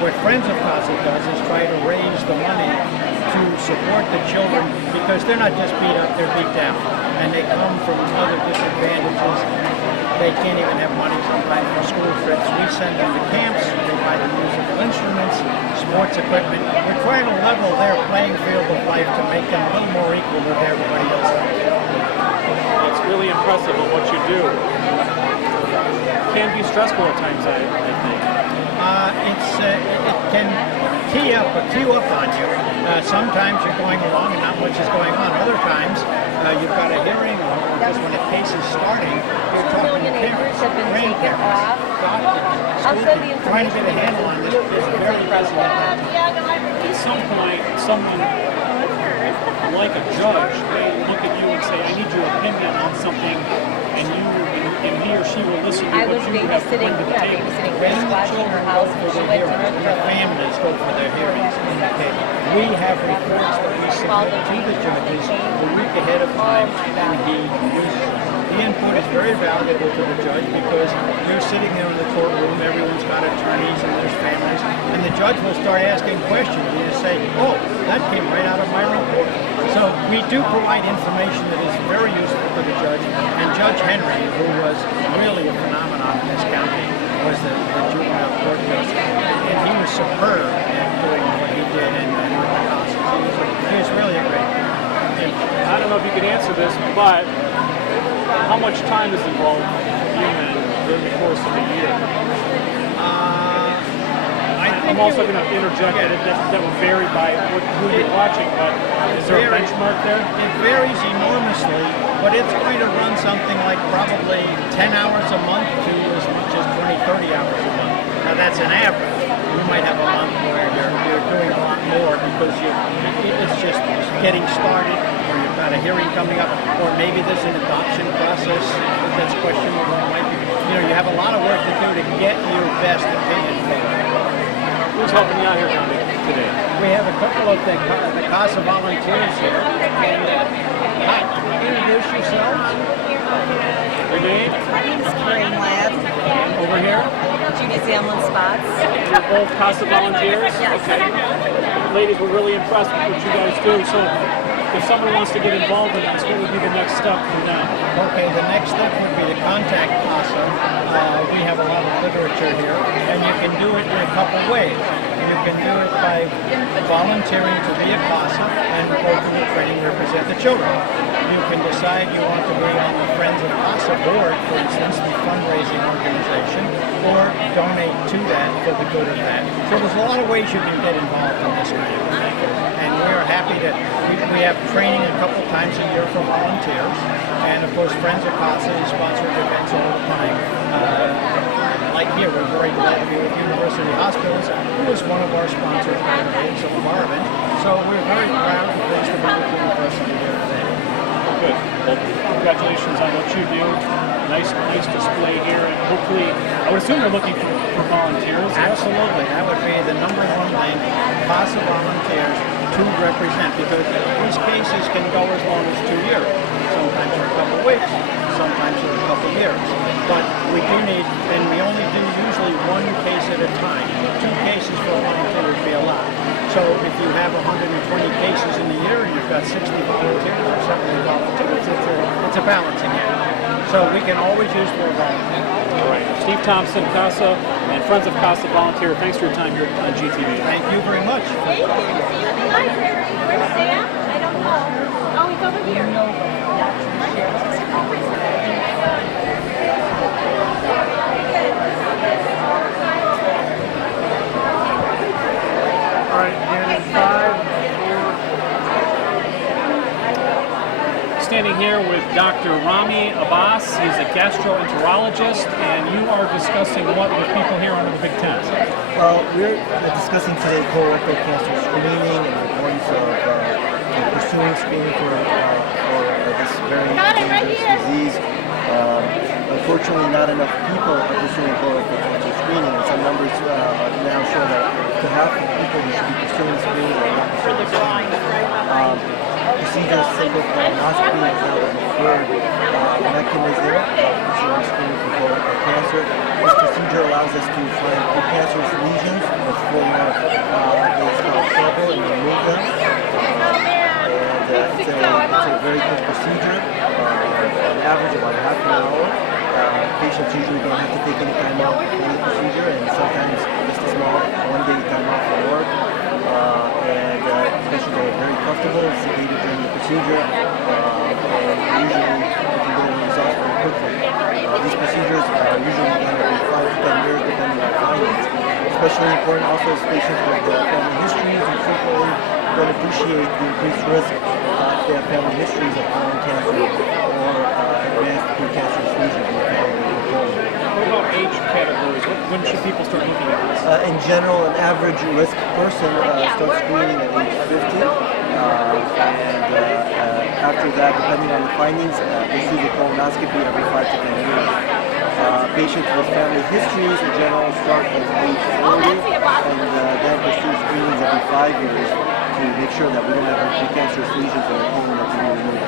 what Friends of CASA does is try to raise the money to support the children, because they're not just beat up, they're beat down, and they come from other disadvantages. They can't even have money sometimes for school trips. We send them to camps, they buy them musical instruments, sports equipment. We're trying to level their playing field of life to make them a little more equal with everybody else out there. It's really impressive at what you do. It can be stressful at times, I think. It can queue up on you. Sometimes you're going along and not much is going on. Other times you've got a hearing, or just when a case is starting, you're talking to parents, grandparents, doctors, trying to get a handle on this. It's very busy at that time. At some point, someone like a judge may look at you and say, I need your opinion on something, and he or she will listen to I what was you have to bring babysitting, to the table. When the children go for their hearings, the families go for their hearings in the case, we have reports that we submit to the judges a week ahead of time, and he uses them. The input is very valuable to the judge, because you're sitting there in the courtroom, everyone's got attorneys and there's families, and the judge will start asking questions. You just say, oh, that came right out of my report. So we do provide information that is very useful to the judge. And Judge Henry, who was really a phenomenon in this county, was the juvenile court judge, and he was superb at doing what he did in the process. He was really a great man. I don't know if you can answer this, but how much time is involved human during the course of a year? I'm also going to interject that will vary by who you're watching, but is there a benchmark there? It varies enormously, but it's going to run something like probably 10 hours a month to as much as 20, 30 hours a month. Now that's an average. You might have a month where you're doing a lot more because it's just getting started, or you've got a hearing coming up, or maybe there's an adoption process that's questionable. You have a lot of work to do to get your best opinion forward. Who's helping you out here today? We have a couple of the CASA volunteers here. And, hi, introduce yourselves. Your name? My name's Karen Ladd. Over here? Judy Zamlin Spots. You're both CASA volunteers? Yes. Okay. Ladies, we're really impressed with what you guys do. So if someone wants to get involved in this, what would be the next step for them? Okay, the next step would be to contact CASA. We have a lot of literature here, and you can do it in a couple ways. You can do it by volunteering to be a CASA and go through the training, represent the children. You can decide you want to be on the Friends of CASA board, for instance, the fundraising organization, or donate to that for the good of that. So there's a lot of ways you can get involved in this kind of thing. And we are happy that we have training a couple times a year for volunteers. And of course, Friends of CASA is sponsoring events all the time. Like here, we're very glad to be with University Hospitals, who is one of our sponsors in some of our events. So we're very proud and pleased to be with University here today. Good. Well, congratulations on what you do. Nice display here, and hopefully, I would assume you're looking for volunteers. Absolutely, that would be the number one thing. CASA volunteers to represent, because these cases can go as long as 2 years. Sometimes for a couple of weeks, sometimes for a couple of years. But we do need, and we only do usually one case at a time. 2 cases for a volunteer would be a lot. So if you have 120 cases in a year and you've got 60 volunteers or 70 volunteers, it's a balancing act. So we can always use more volunteers. All right. Steve Thompson, CASA, and Friends of CASA Volunteer, thanks for your time here on GTV. Thank you very much. Thank you. See you in the library. Where's Sam? I don't know. Oh, he's over here. All right, and in 5, 4. Standing here with Dr. Rami Abbas. He's a gastroenterologist, and you are discussing what with people here under the big tent? Well, we're discussing today colorectal cancer screening and the importance of pursuing screening for this very dangerous disease. Unfortunately, not enough people are pursuing colorectal cancer screening, and some numbers now show that up to half of people who should be pursuing screening are not pursuing screening. Procedures simple colonoscopy is now the preferred mechanism of pursuing screening for colorectal cancer. This procedure allows us to find precancerous lesions before they start trouble and remove them. It's a very quick procedure, on average about half an hour. Patients usually don't have to take any time off before the procedure, and sometimes just a small one-day time off for work. Patients are very comfortable and sedated during the procedure, and usually we can get the results very quickly. These procedures are usually done every 5 to 10 years depending on findings. Especially important also is patients with family histories who frequently don't appreciate the increased risk if they have family histories of colon cancer or advanced precancerous lesions in the family. What about age categories? When should people start looking at this? In general, an average risk person starts screening at age 50. After that, depending on the findings, receive a colonoscopy every 5 to 10 years. Patients with family histories in general start at age 40 and then pursue screenings every 5 years to make sure that we don't have any precancerous lesions in the colon that we need removed.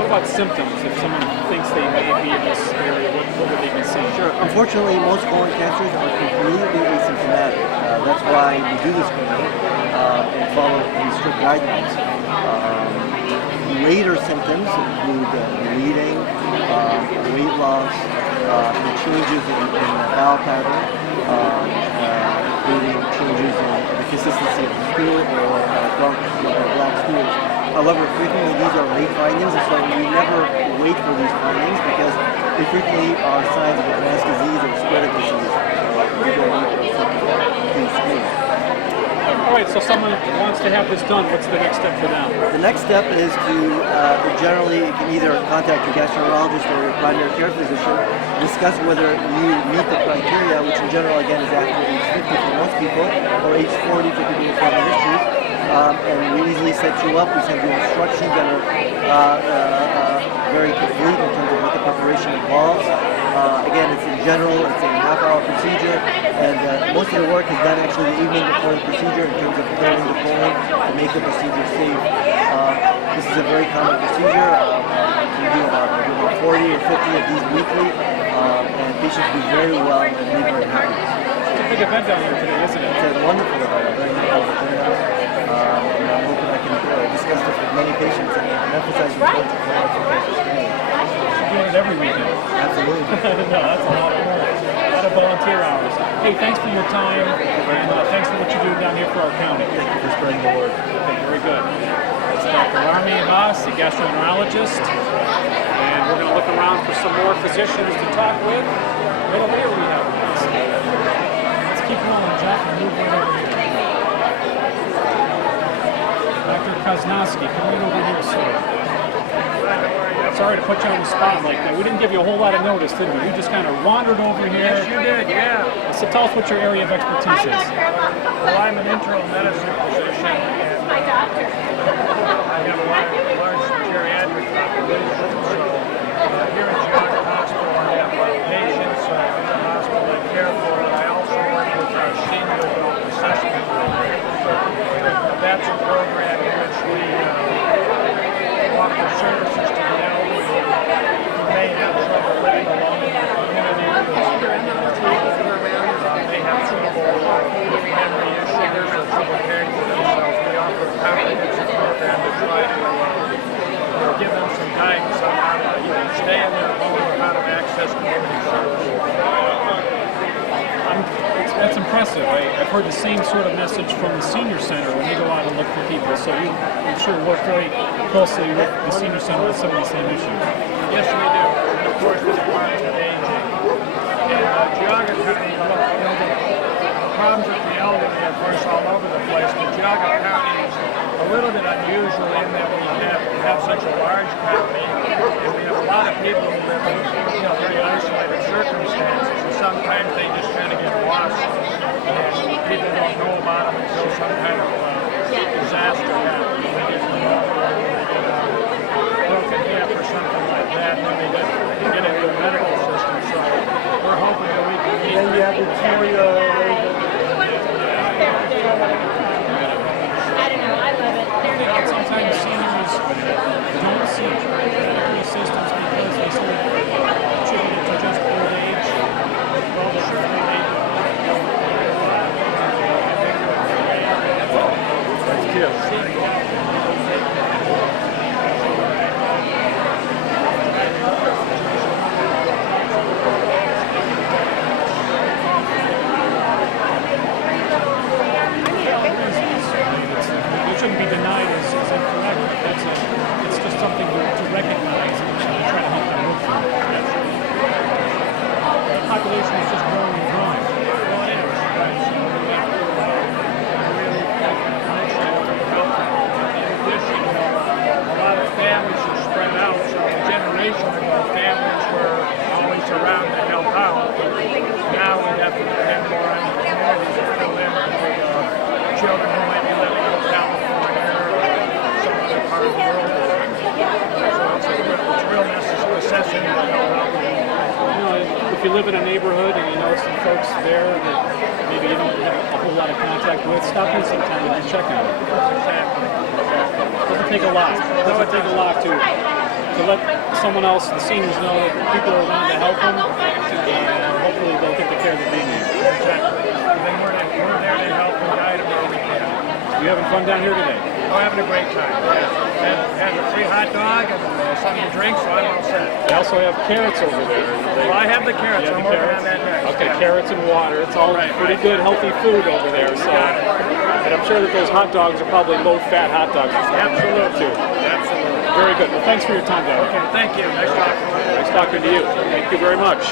What about symptoms? If someone thinks they may be in this area, what would they be seeing? Sure. Unfortunately, most colon cancers are completely asymptomatic. That's why we do the screening and follow these strict guidelines. Later symptoms include bleeding, weight loss, changes in the bowel pattern, including changes in the consistency of the stool or black stools. However, frequently these are late findings, and so we never wait for these findings because they frequently are signs of advanced disease or spread of disease. All right, so someone wants to have this done. What's the next step for them? The next step is to generally you can either contact your gastroenterologist or your primary care physician, discuss whether you meet the criteria, which in general again is after age 50 for most people, or age 40 for people with family histories. And we easily set you up. We send you instructions that are very complete in terms of what the preparation involves. Again, it's in general, it's a half-hour procedure, and most of the work is done actually the evening before the procedure in terms of clearing the colon to make the procedure safe. This is a very common procedure. We do about 40 or 50 of these weekly, and patients do very well and leave very happy. It's a big event down here today, isn't it? It's a wonderful event. I'm very happy to join us. And I'm hoping I can discuss this with many patients and emphasize the importance of colorectal cancer screening. You should do it every weekend. Absolutely. No, that's a lot of work. A lot of volunteer hours. Hey, thanks for your time, and thanks for what you do down here for our county. Thank you for spreading the word. Okay, very good. That's Dr. Rami Haas, the gastroenterologist, and we're going to look around for some more physicians to talk with. Right over here we have one. Let's keep rolling, Jeff, and move right over here. Dr. Koznowski, come right over here, sir. Sorry to put you on the spot like that. We didn't give you a whole lot of notice, did we? You just kind of wandered over here. Yes, you did, yeah. So tell us what your area of expertise is. Well, I'm an internal medicine physician, and I have a large geriatric population. So here at Geauga Hospital, I have patients in the hospital I care for. I also work with our senior adult assessment program. That's a program in which we offer services to the elderly who may have trouble living alone in the community. They have trouble with memory issues or trouble caring for themselves. We offer a comprehensive program to try to give them some guidance on how to either stay in their home or how to access community services. That's impressive. I've heard the same sort of message from the senior center when they go out and look for people. So you, I'm sure, work very closely with the senior center on some of the same issues. Yes, we do. And of course, the Department of Aging. In Geauga County, the problems with the elderly, of course, all over the place. But Geauga County is a little bit unusual in that we have such a large county, and we have a lot of people who live in very isolated circumstances. And sometimes they just kind of get lost, and people don't know about them until some kind of disaster happens. They get broken hip or something like that, and then they get into the medical system. So we're hoping that we can meet Sometimes seniors don't see medical assistance because they sort of attribute it to just old age. Well, certainly they do. That's good. It shouldn't be denied as incorrect. It's just something to recognize and try to help them look for. The population is just growing and growing. Well, it is. Right. So we have to really make sure that we help them. In addition, a lot of families are spread out. So a generation ago, families were always around to help out. Now we have to depend more on the community to fill in for children who might be living in California or some other part of the world. So it's a real necessity to help out. If you live in a neighborhood and you know some folks there that maybe you don't have a whole lot of contact with, stop in sometime and just check on them. Exactly. It doesn't take a lot. It doesn't take a lot to let someone else, the seniors, know that people are around to help them, and hopefully they'll get the care that they need. Exactly. And then we're there to help and guide them where we can. You having fun down here today? Oh, having a great time. Had a free hot dog and something to drink, so I'm all set. They also have carrots over there. Well, I have the carrots. I'm working on that next. Okay, carrots and water. It's all pretty good, healthy food over there. So, and I'm sure that those hot dogs are probably low-fat hot dogs. Absolutely. Too. Absolutely. Very good. Well, thanks for your time, guys. Okay, thank you. Nice talking to you. Nice talking to you. Thank you very much.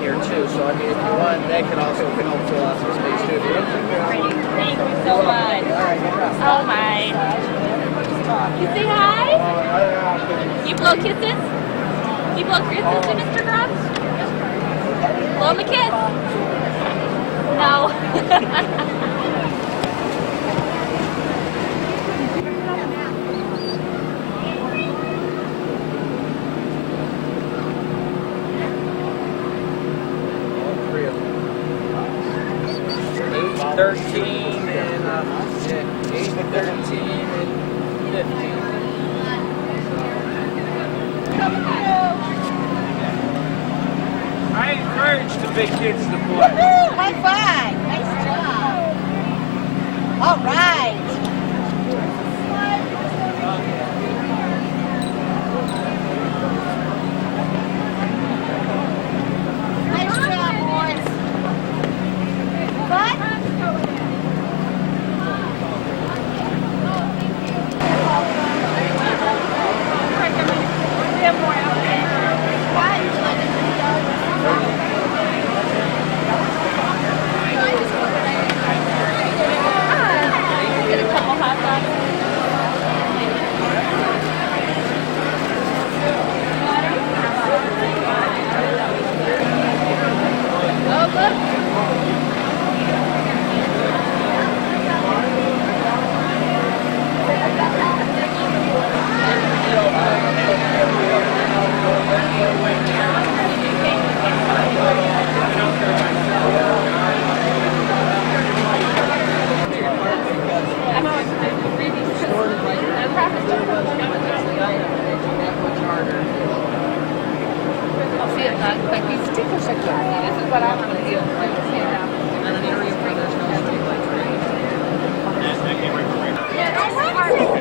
Here too, so I mean, if you want, that can also help fill out some space too. Thank you so much. Oh my. You say hi? You blow kisses? You blow kisses to Mr. Grubbs? Blow him a kiss. No. I encourage the big kids to play. Woohoo! High five! Nice job. All right. Nice job, boys. What?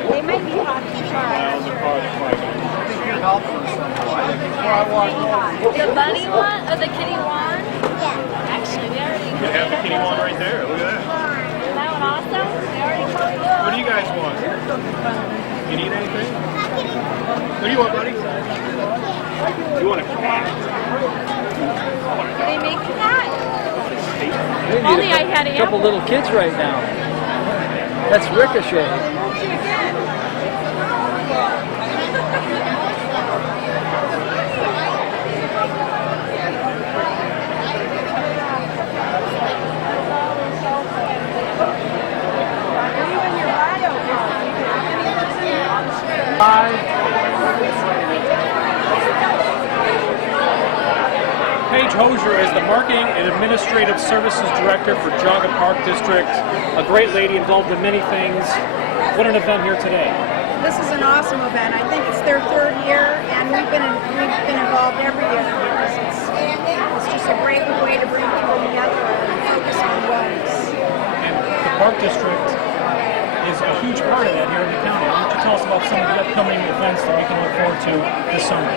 They might be hot to try. The bunny one or the kitty one? Yeah. Actually, they already. You have the kitty one right there. Look at that. Isn't that one awesome? They already colored it. What do you guys want? You need anything? What do you want, buddy? You want a cat? They make cat. They Only need I had a couple little kids right now. That's Ricochet. Paige Hosier is the Marketing and Administrative Services Director for Jaga Park District, a great lady involved in many things. What an event here today. This is an awesome event. I think it's their third year, and we've been involved every year because it's just a great way to bring people together and focus on wellness. And the Park District is a huge part of that here in the county. Why don't you tell us about some of the upcoming events that we can look forward to this summer?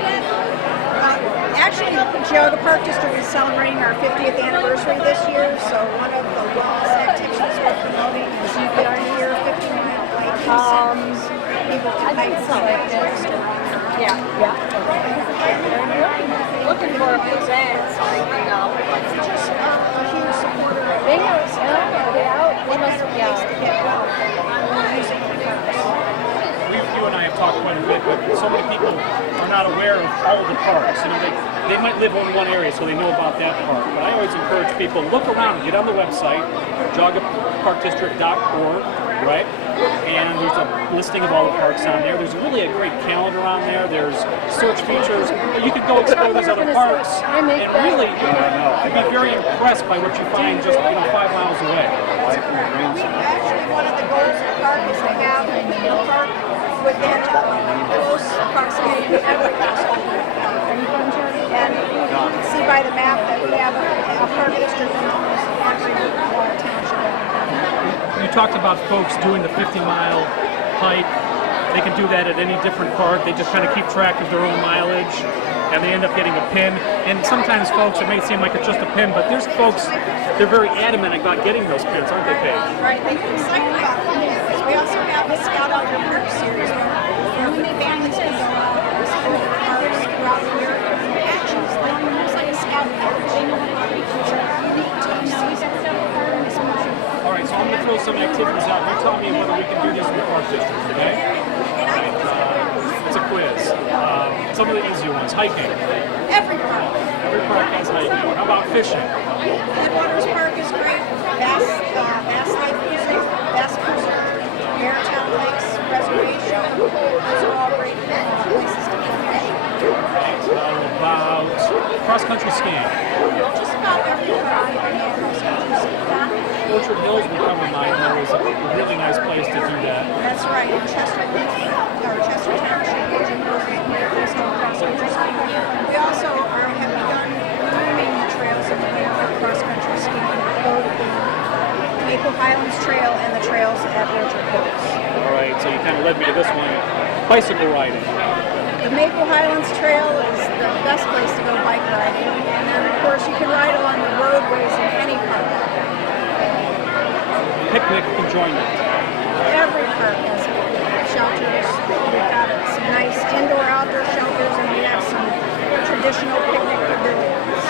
Actually, Geauga Park District is celebrating our 50th anniversary this year, so one of the wellness activities we're promoting is you get on here 50-mile hiking series. People can hike like this. Yeah. Looking for events, Just a huge supporter of They know it's out. Are they out? They what must better be place out. to get well than using the parks. You and I have talked quite a bit, but so many people are not aware of all of the parks. You know, they might live in one area, so they know about that park. But I always encourage people, look around, get on the website, jagaparkdistrict.org, right? And there's a listing of all the parks on there. There's really a great calendar on there. There's search features. You could go explore these other parks and really be very impressed by what you find just 5 miles away. Actually, one of the goals of the park is to have a park within close proximity to every household. And you can see by the map that we have a park district in almost every township. You talked about folks doing the 50-mile hike. They can do that at any different park. They just kind of keep track of their own mileage, and they end up getting a pin. And sometimes, folks, it may seem like it's just a pin, but there's folks, they're very adamant about getting those pins, aren't they, Paige? Right, they can excite about it. We also have a Scout Out Your Park series where many families can go out and explore the parks throughout the year. Actually, it's like almost like a scout village. They know what to do. All right, so I'm going to throw some activities out. You tell me whether we can do this in the park district, okay? It's a quiz. Some of the easier ones. Hiking. Every park. Every park has hiking. How about fishing? Headwaters Park is great. Bass skiing? Just about every Friday and cross-country skiing. Orchard Hills would come to mind though as a really nice place to do that. That's right. In Chester Township, Orchard Hills is a great place to cross-country skiing. We also have begun grooming the trails in the winter for cross-country skiing, both the Maple Highlands Trail and the trails at Orchard Hills. All right, so you kind of led me to this one, bicycle riding. The Maple Highlands Trail is the best place to go bike riding, and then of course you can ride along the roadways in any park. Picnic enjoyment. Every park has shelters. We've got some nice indoor-outdoor shelters, and we have some traditional picnic pavilions.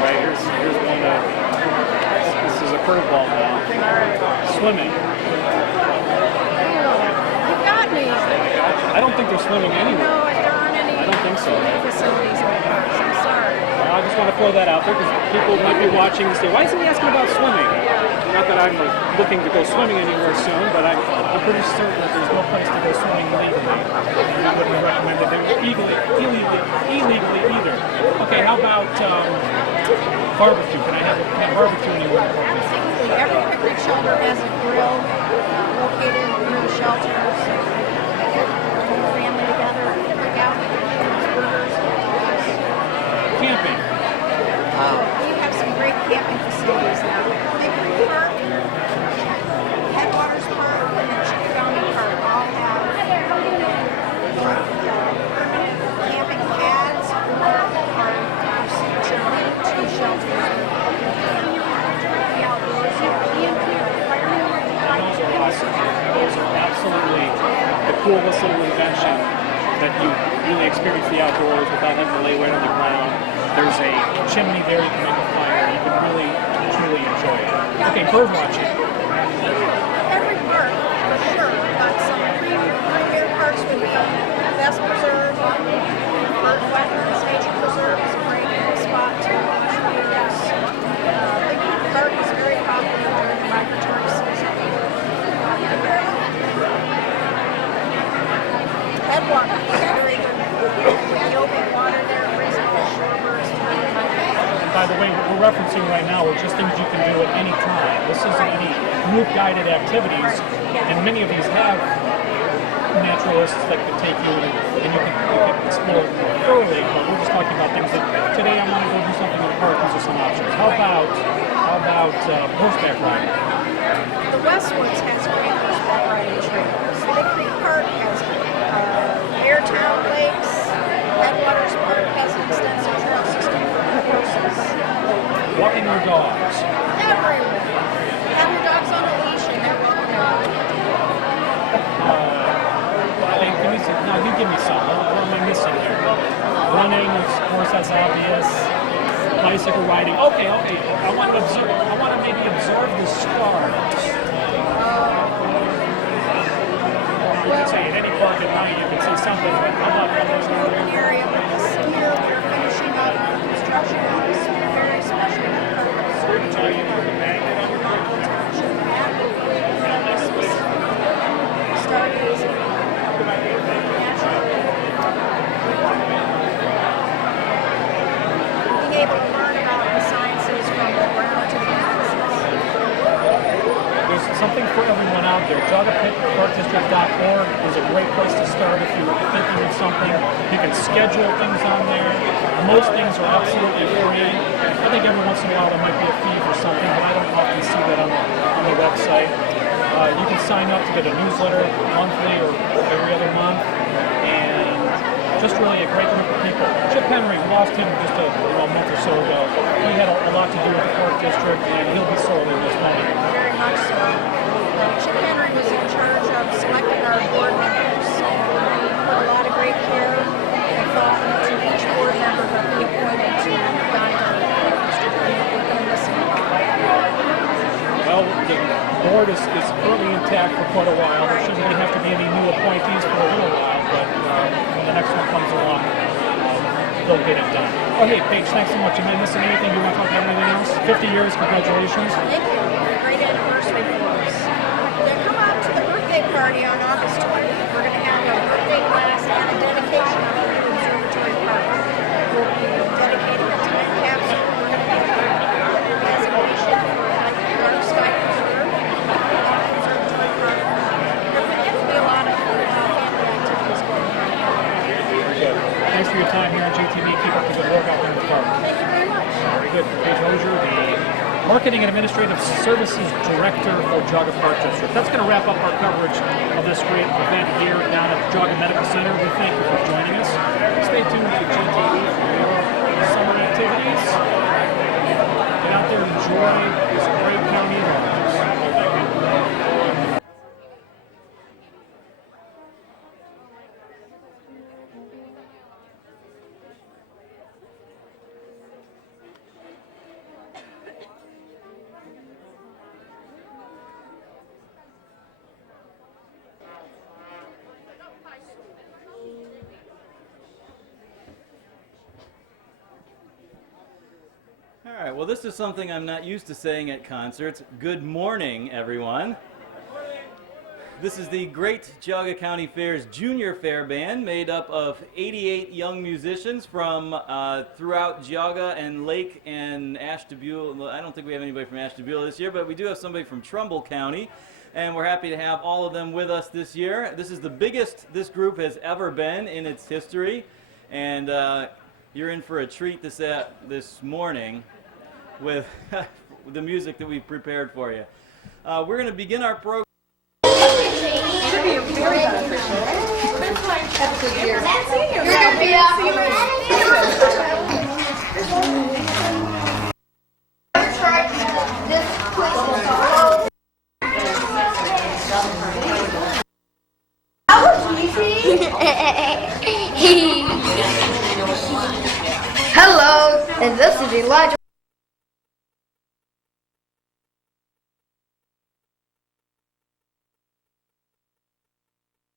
Right, here's one. This is a curveball now. Swimming. You got me. I don't think they're swimming anywhere. No, there aren't any I don't think so. facilities in the parks. I'm sorry. Well, I just want to throw that out there because people might be watching and say, why isn't he asking about swimming? Not that I'm looking to go swimming anywhere soon, but I'm pretty certain that there's no place to go swimming legally. And I wouldn't recommend it illegally either. Okay, how about barbecue? Can I have barbecue anywhere? Absolutely. Every picnic shelter has a grill located near the shelters. Bring the family together, cook out, burgers, dogs. Camping. We have some great camping facilities now. Big Creek Park, Headwaters Park, and Chickadee Park all have camping pads or two shelters. The outdoors, Awesome. Those are absolutely the coolest little invention that you really experience the outdoors without having to lay right on the ground. There's a chimney there you can make a fire. You can really, truly enjoy it. Okay, bird watching. Every park, for sure, but some premier parks would be best preserved. Park Wetlands Nature Preserve is a great spot to watch birds. Big Creek Park is very popular during the migratory season. Headwaters, very good. The open water there, reasonable shorebirds. By the way, what we're referencing right now are just things you can do at any time. This isn't any group-guided activities, and many of these have naturalists that could take you and you can explore thoroughly, but we're just talking about things that today I want to go do something in the park. These are some options. How about horseback riding? The Westwoods has great horseback riding trails. Big Creek Park has Airtown Lakes. Headwaters Park has an extensive trail system for horses. Walking your dogs. Everywhere. Have your dogs on a leash and they're walking around. Now you give me some. What am I missing here? Running, of course, that's obvious. Bicycle riding. Okay. I want to maybe observe the stars. You can say in any park at night you can see something. But how about There's an open area with the skier. They're finishing up construction on this very special stargazing. Being able to learn about the sciences from the ground to the galaxies. There's something for everyone out there. JagaParkDistrict.org is a great place to start if you're thinking of something. You can schedule things on there. Most things are absolutely free. I think every once in a while there might be a fee for something, but I don't often see that on the website. You can sign up to get a newsletter monthly or every other month, and just really a great group of people. Chip Henry, we lost him just a month or so ago. He had a lot to do with the Park District, and he'll be sorely missed. Very much so. Chip Henry was in charge of selecting our board members. We put a lot of great care and thought into each board member that we appointed to guide our Park District. We're going to miss him. Well, the board is currently intact for quite a while. There shouldn't really have to be any new appointees for a little while, but when the next one comes along, they'll get it done. Oh, hey, Paige, thanks so much. Am I missing anything? Do you want to talk about anything else? 50 years, congratulations. Thank you. Great anniversary for us. Then come out to the birthday party on August 20th. We're going to have a birthday class and a dedication of the observatory park. We'll be dedicating it to Marketing and Administrative Services Director for Jaga Park District. That's going to wrap up our coverage of this great event here down at the Jaga Medical Center. We thank you for joining us. Stay tuned to GTV for more summer activities. Get out there and enjoy this great county of ours. All right, well, this is something I'm not used to saying at concerts. Good morning, everyone. This is the Great Jaga County Fair's Junior Fair Band, made up of 88 young musicians from throughout Jaga and Lake and Ashtabula. I don't think we have anybody from Ashtabula this year, but we do have somebody from Trumbull County, and we're happy to have all of them with us this year. This is the biggest this group has ever been in its history, and you're in for a treat this morning with the music that we've prepared for you. We're going to begin our program. Should be very beneficial. That's a year. You're going to be Hello, and this is Elijah.